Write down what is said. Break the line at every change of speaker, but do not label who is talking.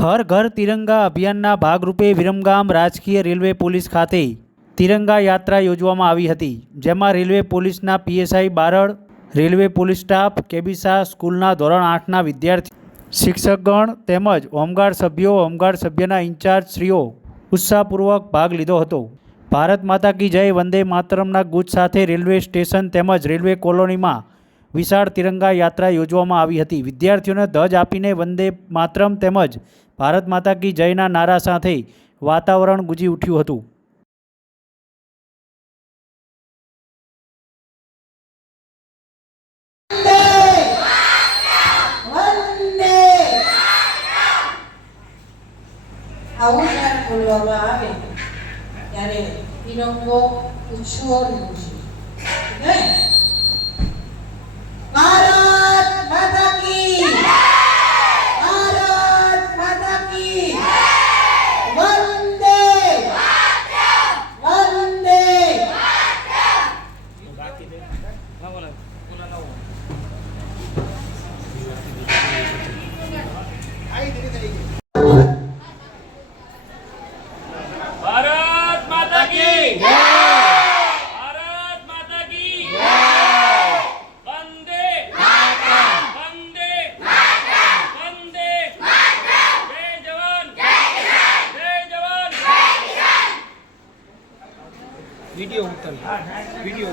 હર ઘર તિરંગા અભિયાનના ભાગરૂપે વિરમગામ રાજકીય રેલવે પોલીસ ખાતે તિરંગા યાત્રા યોજવામાં આવી હતી, જેમાં રેલવે પોલીસના PSI Barad, railway police staff, કેબીસા સ્કૂલના ધોરણ આઠના વિદ્યાર્થી, શિક્ષકગણ તેમજ હોમગાર્ડ સભ્યો, હોમગાર્ડ સભ્યના ઇન્ચાર્જ શ્રીઓ ઉત્સાહપૂર્વક ભાગ લીધો હતો. ભારત માતા કી જય વંદે માતરમના ગુજ સાથે રેલવે સ્ટેશન તેમજ રેલવે કોલોનીમાં વિશાળ તિરંગા યાત્રા યોજવામાં આવી હતી. વિદ્યાર્થીઓને ધ્વજ આપીને વંદે માતરમ તેમજ ભારત માતા કી જયના નારા સાથે વાતાવરણ ગુંજી ઉઠ્યું હતું
આવું ત્યારે તિરંગો ઉછળવું છે ને? ભારત
ವಿಡಿಯೋ ಉಂಟಲ್ಲ ವಿಡಿಯೋ